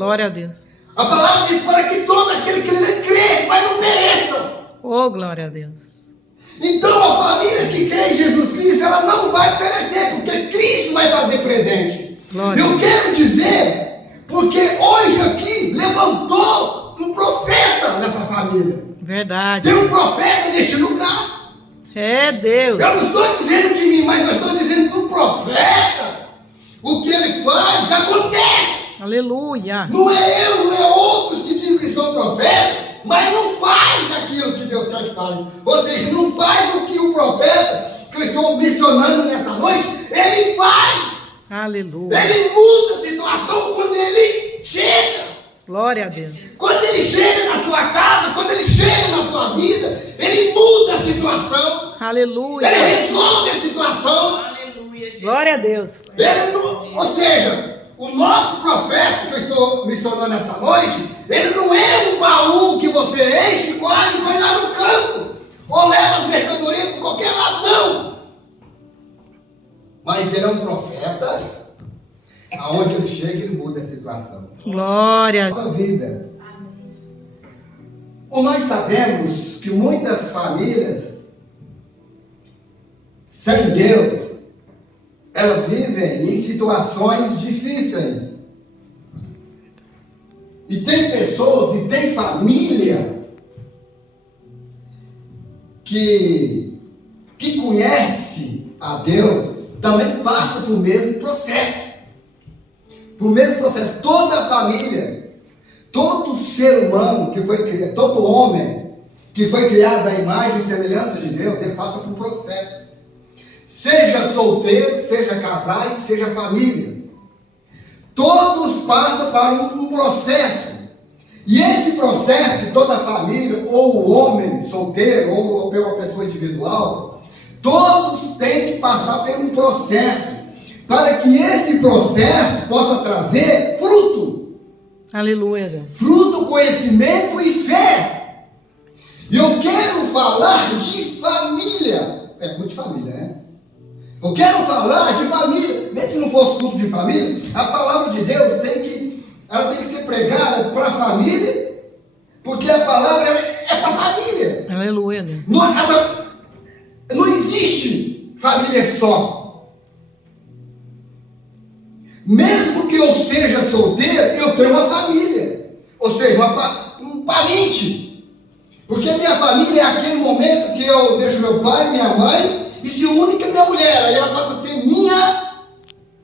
Glória a Deus. A palavra diz para que todo aquele que nele crê, mas não pereça. Oh, glória a Deus. Então a família que crê em Jesus Cristo, ela não vai perecer, porque Cristo vai fazer presente. Glória. Eu quero dizer, porque hoje aqui levantou um profeta nessa família. Verdade. Tem um profeta neste lugar. É Deus. Eu não estou dizendo de mim, mas eu estou dizendo do profeta. O que ele faz, acontece. Aleluia. Não é eu, não é outros que dizem que são profeta, mas não faz aquilo que Deus quer que faz. Ou seja, não faz o que o profeta, que eu estou mencionando nessa noite, ele faz. Aleluia. Ele muda a situação quando ele chega. Glória a Deus. Quando ele chega na sua casa, quando ele chega na sua vida, ele muda a situação. Aleluia. Ele resolve a situação. Aleluia, Jesus. Glória a Deus. Ele não, ou seja, o nosso profeta que eu estou mencionando essa noite, ele não é um baú que você enche, guarda e põe lá no campo, ou leva as mercadorias para qualquer lado, não. Mas ele é um profeta, aonde ele chega, ele muda a situação. Glória a Deus. Nossa vida. Nós sabemos que muitas famílias sem Deus, elas vivem em situações difíceis. E tem pessoas e tem família que conhece a Deus, também passa pelo mesmo processo. Pelo mesmo processo. Toda família, todo ser humano que foi criado, todo homem que foi criado à imagem e semelhança de Deus, ele passa por um processo. Seja solteiro, seja casais, seja família. Todos passam para um processo. E esse processo de toda a família, ou o homem solteiro, ou uma pessoa individual, todos têm que passar por um processo, para que esse processo possa trazer fruto. Aleluia, Deus. Fruto, conhecimento e fé. E eu quero falar de família. É culto de família, né? Eu quero falar de família. Mesmo se não fosse culto de família, a palavra de Deus ela tem que ser pregada para a família, porque a palavra é para a família. Aleluia, Deus. Não existe família só. Mesmo que eu seja solteiro, eu tenho uma família. Ou seja, um parente. Porque minha família é aquele momento que eu deixo meu pai, minha mãe, e se une com a minha mulher. Aí ela passa a ser minha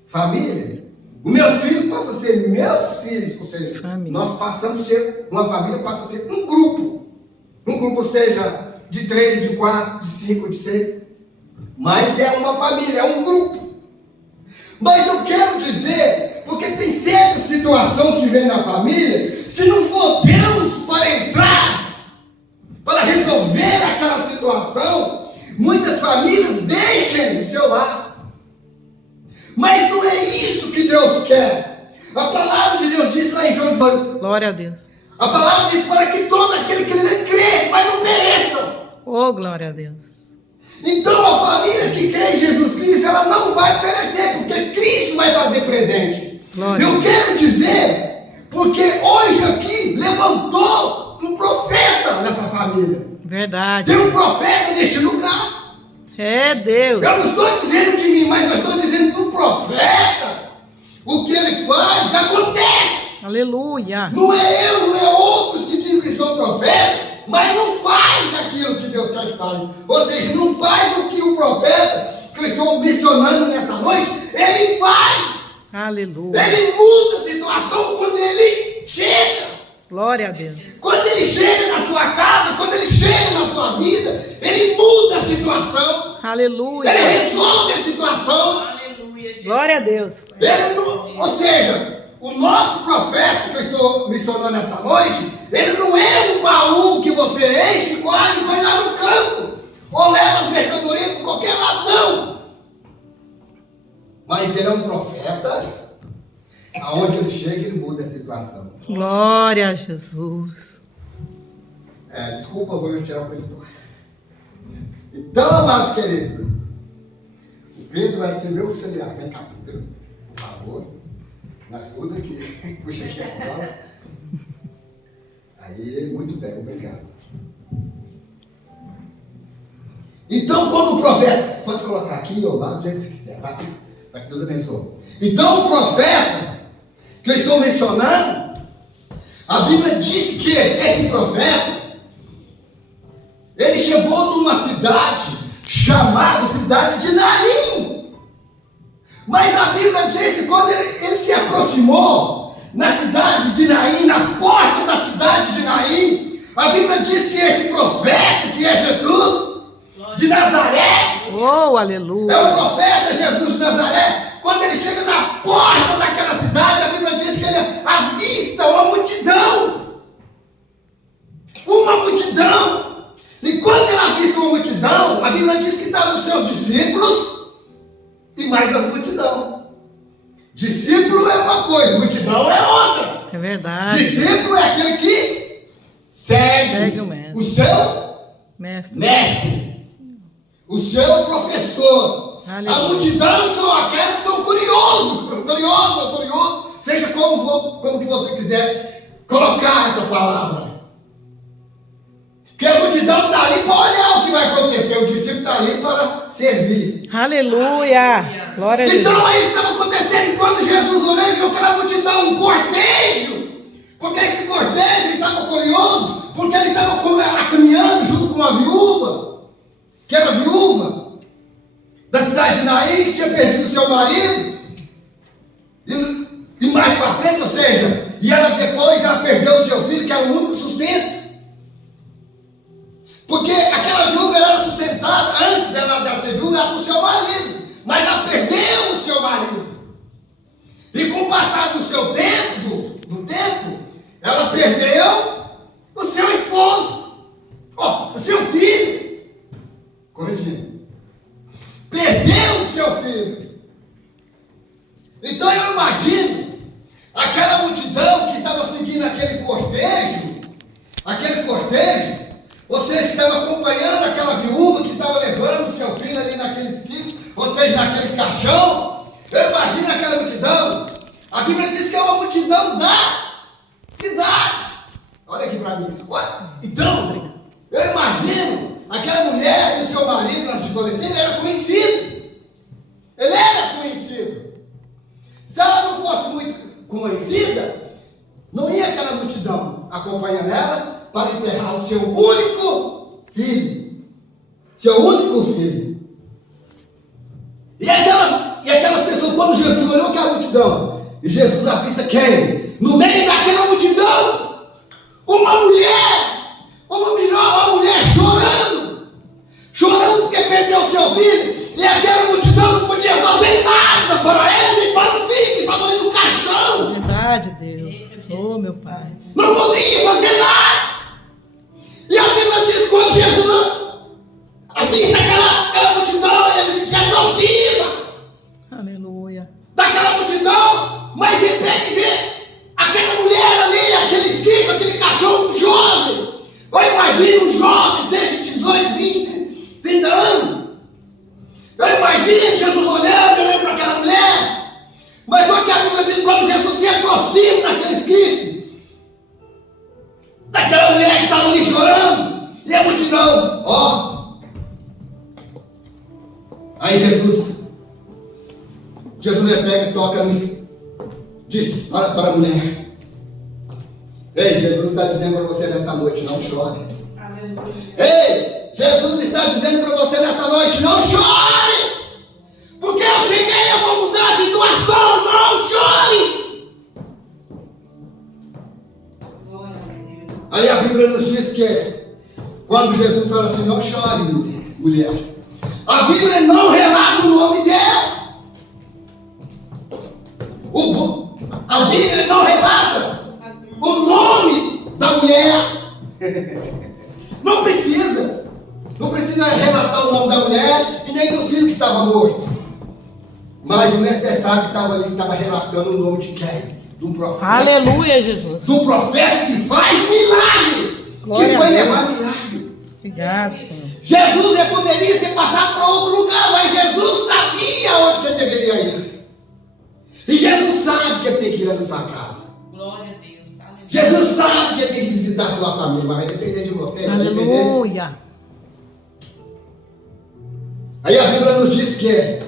família. Os meus filhos passam a ser meus filhos. Ou seja, família. Nós passamos a ser, uma família passa a ser um grupo. Um grupo seja de 3, de 4, de 5, de 6. Mas é uma família, é um grupo. Mas eu quero dizer, porque tem certa situação que vem na família, se não for Deus para entrar, para resolver aquela situação, muitas famílias deixem o seu lar. Mas não é isso que Deus quer. A palavra de Deus diz lá em João 12. Glória a Deus. A palavra diz para que todo aquele que nele crê, mas não pereça. Oh, glória a Deus. Então a família que crê em Jesus Cristo, ela não vai perecer, porque Cristo vai fazer presente. Glória. Eu quero dizer, porque hoje aqui levantou um profeta nessa família. Verdade. Tem um profeta neste lugar. É Deus. Eu não estou dizendo de mim, mas eu estou dizendo do profeta. O que ele faz, acontece. Aleluia. Não é eu, não é outros que dizem que são profetas, mas não faz aquilo que Deus quer que faz. Ou seja, não faz o que o profeta, que eu estou mencionando nessa noite, ele faz. Aleluia. Ele muda a situação quando ele chega. Glória a Deus. Quando ele chega na sua casa, quando ele chega na sua vida, ele muda a situação. Aleluia. Ele resolve a situação. Aleluia, Jesus. Glória a Deus. Ele não, ou seja, o nosso profeta que eu estou mencionando nessa noite, ele não é um baú que você enche, guarda e põe lá no campo, ou leva as mercadorias para qualquer lado, não. Mas ele é um profeta, aonde ele chega, ele muda a situação. Glória a Jesus. Desculpa, vou tirar o Pedro. Então, amados queridos, o Pedro vai ser meu auxiliar. Vem cá, Pedro, por favor. Ajuda aqui. Puxa aqui a bola. Aí, muito bem, obrigado. Então, quando o profeta... Pode colocar aqui ou lá, do jeito que quiser, tá? Para que Deus abençoe. Então, o profeta que eu estou mencionando, a Bíblia diz que esse profeta, ele chegou numa cidade chamada cidade de Naim. Mas a Bíblia diz que quando ele se aproximou na cidade de Naim, na porta da cidade de Naim, a Bíblia diz que esse profeta, que é Jesus de Nazaré, Oh, aleluia. é o profeta Jesus de Nazaré. Quando ele chega na porta daquela cidade, a Bíblia diz que ele avista uma multidão. Uma multidão. E quando ele avista uma multidão, a Bíblia diz que estavam os seus discípulos e mais as multidão. Discípulo é uma coisa, multidão é outra. É verdade. Discípulo é aquele que segue o mestre. o seu mestre, o seu professor. Aleluia. A multidão são aqueles que são curiosos, seja como que você quiser colocar essa palavra. Porque a multidão está ali para olhar o que vai acontecer, o discípulo está ali para servir. Aleluia. Glória a Deus. Então é isso que estava acontecendo enquanto Jesus olhou e viu aquela multidão, um cortejo. Porque esse cortejo estava curioso, porque ele estava caminhando junto com uma viúva, que era viúva da cidade de Naim, que tinha perdido seu marido, e mais para frente, ou seja, e depois ela perdeu o seu filho, que era o único sustento. Porque aquela viúva era sustentada, antes dela ser viúva, era para o seu marido, mas ela perdeu o seu marido. E com o passar do seu tempo, do tempo, ela perdeu o seu esposo, o seu filho. Corrigindo. Perdeu o seu filho. Então eu imagino aquela multidão que estava seguindo aquele cortejo, vocês que estavam acompanhando aquela viúva que estava levando o seu filho ali naquele esquife, ou seja, naquele caixão. Eu imagino aquela multidão. A Bíblia diz que é uma multidão da cidade. Olha aqui para mim. Então, eu imagino aquela mulher e o seu marido, antes de falecer, ele era conhecido. Ele era conhecido. Se ela não fosse muito conhecida, não ia aquela multidão acompanhando ela para enterrar o seu único filho. Seu único filho. E aquelas pessoas, quando Jesus olhou aquela multidão, e Jesus avista quem? No meio daquela multidão, uma mulher chorando porque perdeu o seu filho, e aquela multidão não podia fazer nada para ele nem para o filho que estava ali no caixão. Verdade, Deus. Oh, meu Pai. Não podia fazer nada. E a Bíblia diz que quando Jesus avista aquela multidão, ele se aproxima Aleluia. daquela multidão, mas ele pega e vê aquela mulher ali, aquele esquife, aquele cachorro, um jovem. Eu imagino um jovem, seja 18, 20, 30 anos. Eu imagino Jesus olhando para aquela mulher. Mas só que a Bíblia diz que quando Jesus se aproxima daquele esquife, daquela mulher que estava ali chorando, e a multidão, aí Jesus pega e toca diz para a mulher: ei, Jesus está dizendo para você nessa noite, não chore. Aleluia. Ei, Jesus está dizendo para você nessa noite, não chore. Porque eu cheguei, eu vou mudar a situação, não chore. Aí a Bíblia nos diz que quando Jesus fala assim, não chore, mulher, a Bíblia não relata o nome dela. A Bíblia não relata o nome da mulher. Não precisa relatar o nome da mulher e nem do filho que estava morto. Mas o necessário que estava ali, que estava relatando o nome de quem? De um profeta. Aleluia, Jesus. De um profeta que faz milagre. Glória que foi a Deus. levar milagre. Obrigado, Senhor. Jesus poderia ter passado para outro lugar, mas Jesus sabia onde que ele deveria ir. E Jesus sabe que ele tem que ir lá na sua casa. Glória a Deus. Aleluia. Jesus sabe que ele tem que visitar a sua família, mas vai depender de você, vai depender. Aleluia. Aí a Bíblia nos diz que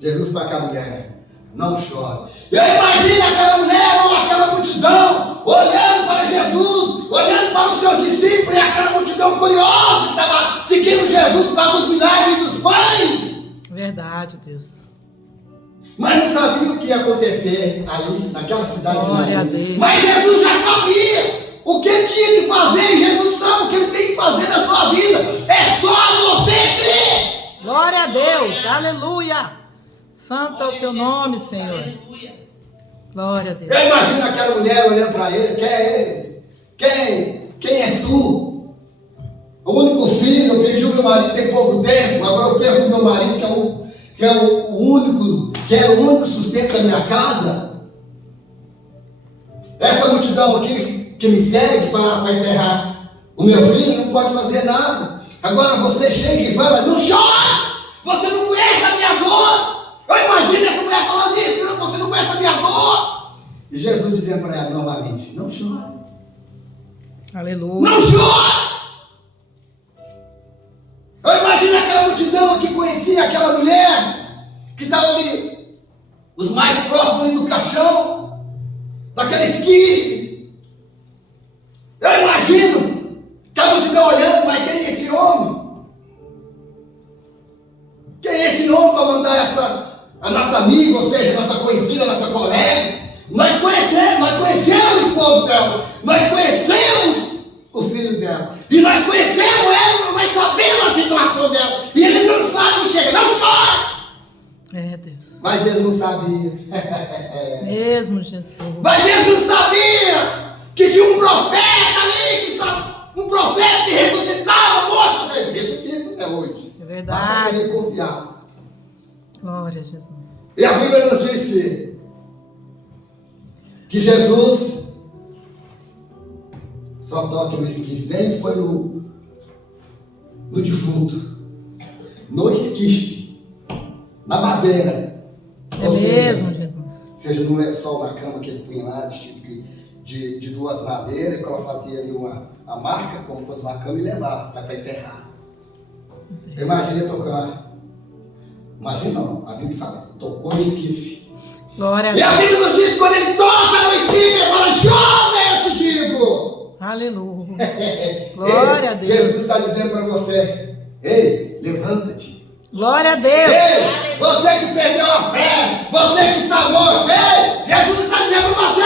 Jesus para aquela mulher, não chore. Eu imagino aquela mulher ou aquela multidão olhando para Jesus, olhando para os seus discípulos e aquela multidão curiosa que estava seguindo Jesus para os milagres dos pães. Verdade, Deus. Mas não sabia o que ia acontecer ali naquela cidade de Glória a Naim. Deus. Mas Jesus já sabia o que ele tinha que fazer. E Jesus sabe o que ele tem que fazer na sua vida. É só você crer. Glória a Deus. Aleluia. Santo é o teu nome, Senhor. Aleluia. Glória a Deus. Eu imagino aquela mulher olhando para ele. Quem é ele? Quem és tu? O único filho. Eu perdi o meu marido tem pouco tempo. Agora eu perco o meu marido que era o único sustento da minha casa. Essa multidão aqui que me segue para enterrar o meu filho não pode fazer nada. Agora você chega e fala, não chora! Você não conhece a minha dor! Eu imagino essa mulher falando isso, você não conhece a minha dor! E Jesus dizendo para ela novamente, não chore! Aleluia. Não chora! Eu imagino aquela multidão que conhecia aquela mulher que estava ali, os mais próximos ali do caixão, daquele esquife. Eu imagino aquela multidão olhando, mas quem é esse homem? Quem é esse homem para mandar a nossa amiga, ou seja, nossa conhecida, nossa colega? Nós conhecemos o esposo dela, nós conhecemos o filho dela, e nós conhecemos ela, nós sabemos a situação dela, e ele não sabe, chega, não chora! É, Deus. Mas eles não sabiam. Mesmo, Jesus. Mas eles não sabiam que tinha um profeta ali, um profeta que ressuscitava morto, ou seja, ressuscita até hoje. É Basta verdade. querer confiar. Glória a Jesus. E a Bíblia nos disse que Jesus só toca no esquife, nem foi no defunto, no esquife, na madeira. É Ou mesmo, Jesus. seja no lençol na cama que eles punham lá, de duas madeiras, que ela fazia ali a marca, como se fosse uma cama, e levava para enterrar. Imagina tocar. Imagina não, a Bíblia fala, tocou no esquife. Glória a E a Deus. Bíblia nos diz que quando ele toca no esquife, ele fala, jovem, eu te digo. Aleluia. Glória a Deus. Jesus está dizendo para você, ei, levanta-te. Glória a Deus. Ei, você que perdeu a fé, você que está morto, ei, Jesus está dizendo para você,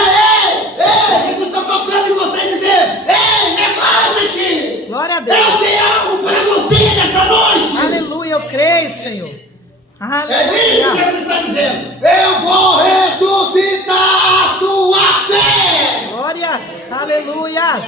ei, Jesus está tocando em você e dizendo, ei, levanta-te. Glória a Deus. Eu tenho algo para você nessa noite. Aleluia, eu creio, Senhor. É isso que Aleluia. Jesus está dizendo. Eu vou ressuscitar a sua fé. Glórias. Aleluias.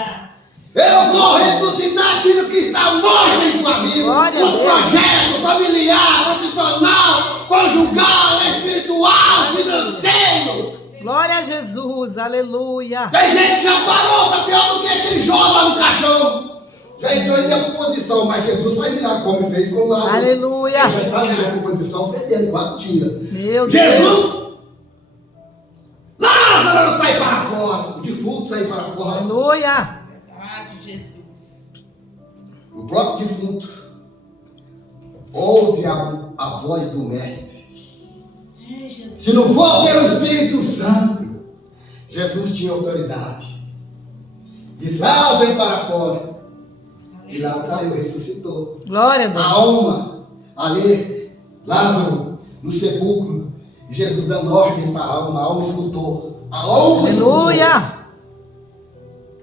Eu vou ressuscitar aquilo que está morto em sua vida. Glória a Os Deus. projetos familiar, profissional, conjugal, espiritual, financeiro. Glória a Jesus. Aleluia. Tem gente que já parou, está pior do que aquele jovem lá no caixão. Já entrou em decomposição, mas Jesus vai virar como fez com Lázaro. Aleluia. Ele já estava em decomposição, fedendo 4 dias. Meu Deus. Jesus, Lázaro sai para fora, o defunto sai para fora. Aleluia. Verdade, Jesus. O próprio defunto ouve a voz do Mestre. É, Jesus. Se não for pelo Espírito Santo, Jesus tinha autoridade. Diz, Lázaro vem para fora. E Lázaro saiu, ressuscitou. Glória a Deus. A alma, ali, Lázaro, no sepulcro, Jesus dando ordem para a alma escutou. A alma escutou. Aleluia.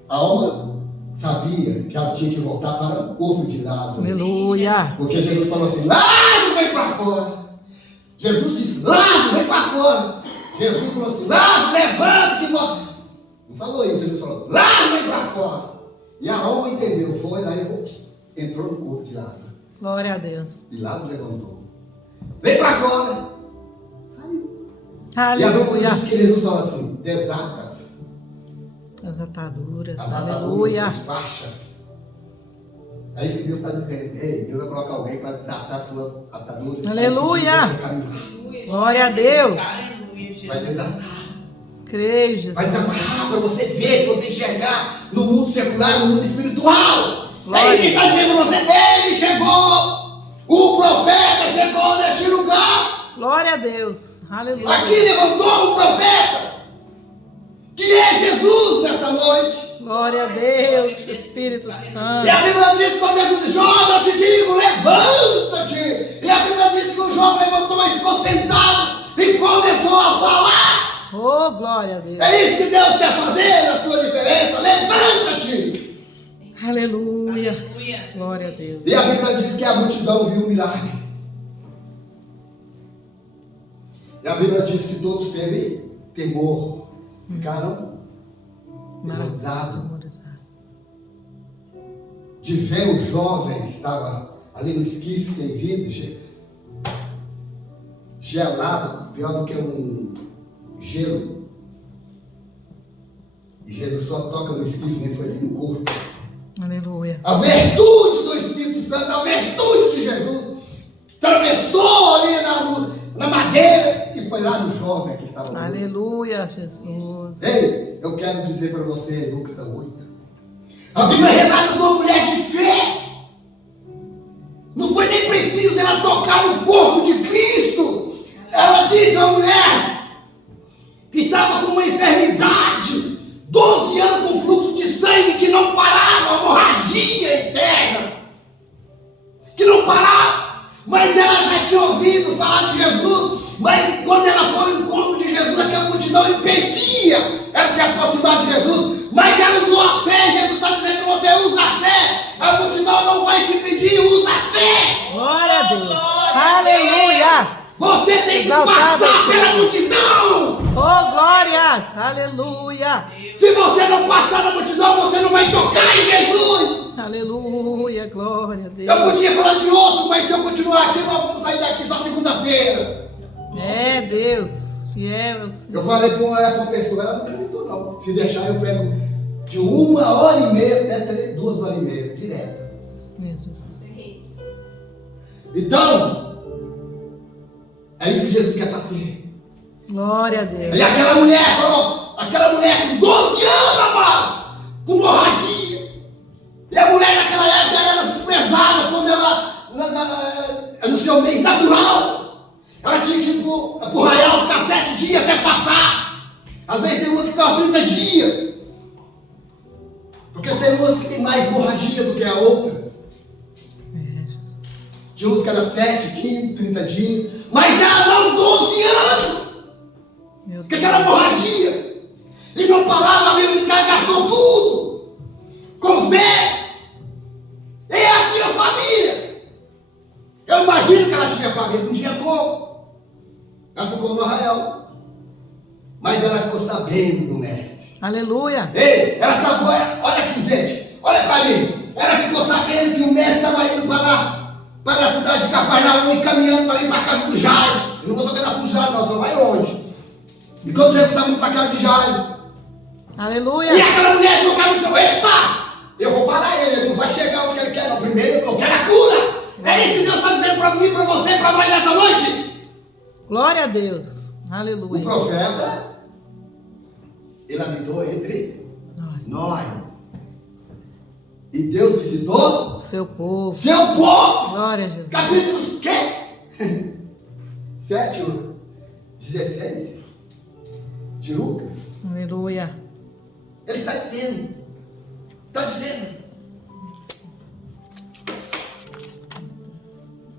A alma sabia que ela tinha que voltar para o corpo de Lázaro. Aleluia. Porque Jesus falou assim, Lázaro vem para fora. Jesus disse, Lázaro vem para fora. Jesus falou assim, Lázaro levanta que volta. Não falou isso, Jesus falou, Lázaro vem para fora. E a alma entendeu, foi lá e entrou no corpo de Lázaro. Glória a Deus. E Lázaro levantou. Vem para fora. Saiu. E a Bíblia Aleluia. diz que Jesus fala assim, desatas As ataduras. as Aleluia. ataduras, as faixas. É isso que Deus está dizendo. Ei, Deus vai colocar alguém para desatar suas ataduras. Aleluia. para que você caminhar. Aleluia. Glória a Deus. Aleluia. Vai desatar. Creio, Jesus. Vai desamarrar para você ver, para você enxergar no mundo secular, no mundo espiritual. É isso que está dizendo para você. Ele chegou. O profeta chegou neste lugar. Glória a Deus. Aleluia. Aqui levantou um profeta, que é Jesus nessa noite. Glória a Deus, Espírito Santo. E a Bíblia diz que quando Jesus diz, jovem, eu te digo, levanta-te. E a Bíblia diz que o jovem levantou, mas ficou sentado e começou a falar. Oh, glória a Deus. É isso que Deus quer fazer na sua diferença. Levanta-te. Aleluia. Aleluia. Glória a Deus. E a Bíblia diz que a multidão viu o milagre. E a Bíblia diz que todos teve temor. Ficaram atemorizados de ver o jovem que estava ali no esquife sem vida, gelado, pior do que um gelo. E Jesus só toca no esquife, nem foi ali no corpo. Aleluia. A virtude do Espírito Santo, a virtude de Jesus, atravessou ali na madeira e foi lá no jovem que estava ali. Aleluia, Jesus. Ei, eu quero dizer para você, Lucas 8. A Bíblia relata de uma mulher de fé. Não foi nem preciso dela tocar no corpo de Cristo. Ela disse a uma mulher que estava com uma enfermidade, 12 anos com fluxo de sangue que não parava, uma hemorragia eterna, que não parava. Mas ela já tinha ouvido falar de Jesus. Mas quando ela foi ao encontro de Jesus, aquela multidão impedia ela se aproximar de Jesus. Mas ela usou a fé. Jesus está dizendo para você, usa a fé. A multidão não vai te impedir, usa a fé. Glória a Deus. Aleluia. Você tem que Exaltado passar seja. pela multidão. Oh, glórias. Aleluia. Se você não passar na multidão, você não vai tocar em Jesus. Aleluia. Glória a Deus. Eu podia falar de outro, mas se eu continuar aqui, nós vamos sair daqui só segunda-feira. É Deus. Fiel é o Senhor. Eu falei para uma pessoa, ela não acreditou não. Se deixar, eu pego de 1h30 até 2h30, direto. Jesus. Então, é isso que Jesus quer fazer. Glória a Deus. E aquela mulher falou, aquela mulher com 12 anos, amado, com hemorragia. E a mulher naquela época era desprezada quando ela, no seu mês natural. Ela tinha que ir para o arraial ficar 7 dias até passar. Às vezes tem umas que ficam 30 dias. Porque tem umas que tem mais hemorragia do que a outras. Tinha uns que era 7, 15, 30 dias. Mas ela não, 12 anos. Porque aquela hemorragia. E não parava, a Bíblia diz que ela gastou tudo. Com os médicos. E ela tinha família. Eu imagino que ela tinha família, não tinha como. Ela ficou no arraial. Mas ela ficou sabendo do mestre. Aleluia. Ei, ela sabia, olha aqui, gente. Olha para mim. Ela ficou sabendo que o mestre estava indo para a cidade de Cafarnaum e caminhando para ir para a casa do Jairo. Eu não vou tocar na do Jairo, não, só vai longe. E quando Jesus estava indo para a casa de Jairo. Aleluia. E aquela mulher ficou caminhando, epa! Eu vou parar ele não vai chegar onde ele quer, não. Primeiro eu quero a cura. É isso que Deus está dizendo para mim, para você, para nós nessa noite. Glória a Deus. Aleluia. O profeta, ele habitou entre nós. E Deus visitou Seu povo. seu povo. Glória a Jesus. Capítulo quê? 7, 16 de Lucas. Aleluia. Ele está dizendo.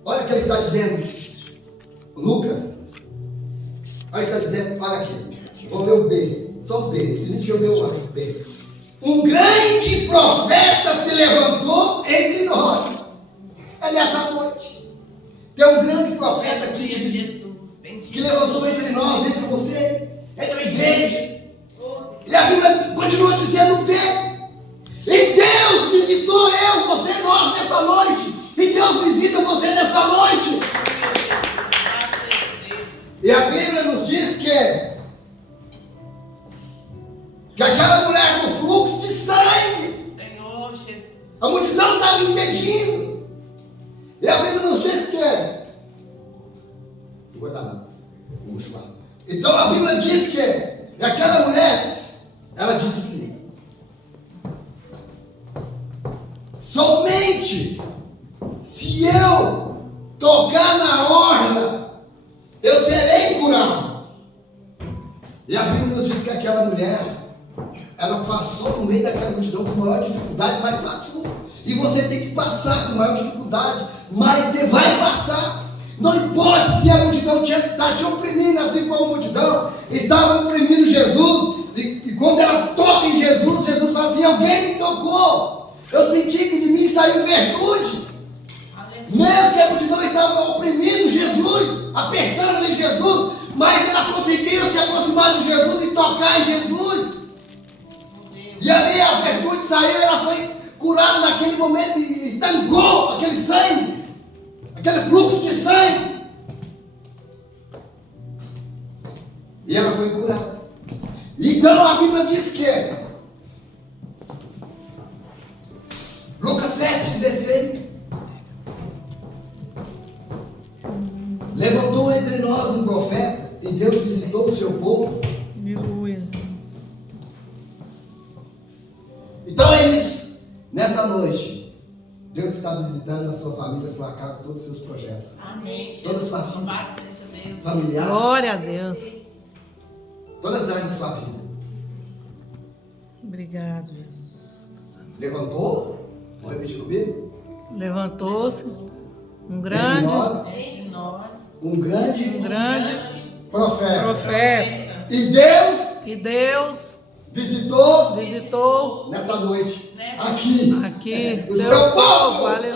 Olha o que ele está dizendo. Lucas. Olha o que ele está dizendo. Olha aqui. Vou ler o B. Só o B. Se não ler o B. Um grande profeta se levantou entre nós. É nessa noite. Tem um grande profeta aqui que levantou entre nós, entre você, entre a igreja. E a Bíblia continua dizendo o B. E Deus visitou eu, você, nós nessa noite. E Deus visita você nessa noite. E a Bíblia nos diz que aquela mulher com fluxo de sangue, Senhor Jesus, a multidão estava impedindo. E a Bíblia nos diz que... Não vou dar nada. Vamos chamar. Então a Bíblia diz que aquela mulher, ela disse assim: somente se eu tocar na orla, eu serei curado. E a Bíblia nos diz que aquela mulher, ela passou no meio daquela multidão com maior dificuldade, mas passou. E você tem que passar com maior dificuldade, mas você vai passar. Não importa se a multidão está te oprimindo, assim como a multidão estava oprimindo Jesus. E quando ela toca em Jesus, Jesus fala assim: alguém me tocou. Eu senti que de mim saiu virtude. Mesmo que a multidão estava oprimindo Jesus, apertando ali Jesus, mas ela conseguiu se aproximar de Jesus e tocar em Jesus. E ali a virtude saiu, ela foi curada naquele momento e estancou aquele sangue, aquele fluxo de sangue. E ela foi curada. Então a Bíblia diz que Lucas 7,16 levantou entre nós um profeta e Deus visitou o seu povo. Aleluia. Então é isso. Nessa noite, Deus está visitando a sua família, a sua casa, todos os seus projetos. Amém. Toda a sua vida, Louvado seja Deus. familiar, Glória a Deus. todas as áreas da sua vida. Obrigado, Jesus. Levantou, vou repetir comigo. Levantou-se um Entre grande nós, Em nós, um grande profeta. profeta. E Deus E Deus visitou visitou nessa noite Nessa aqui aqui o seu seu povo. povo. Aleluia.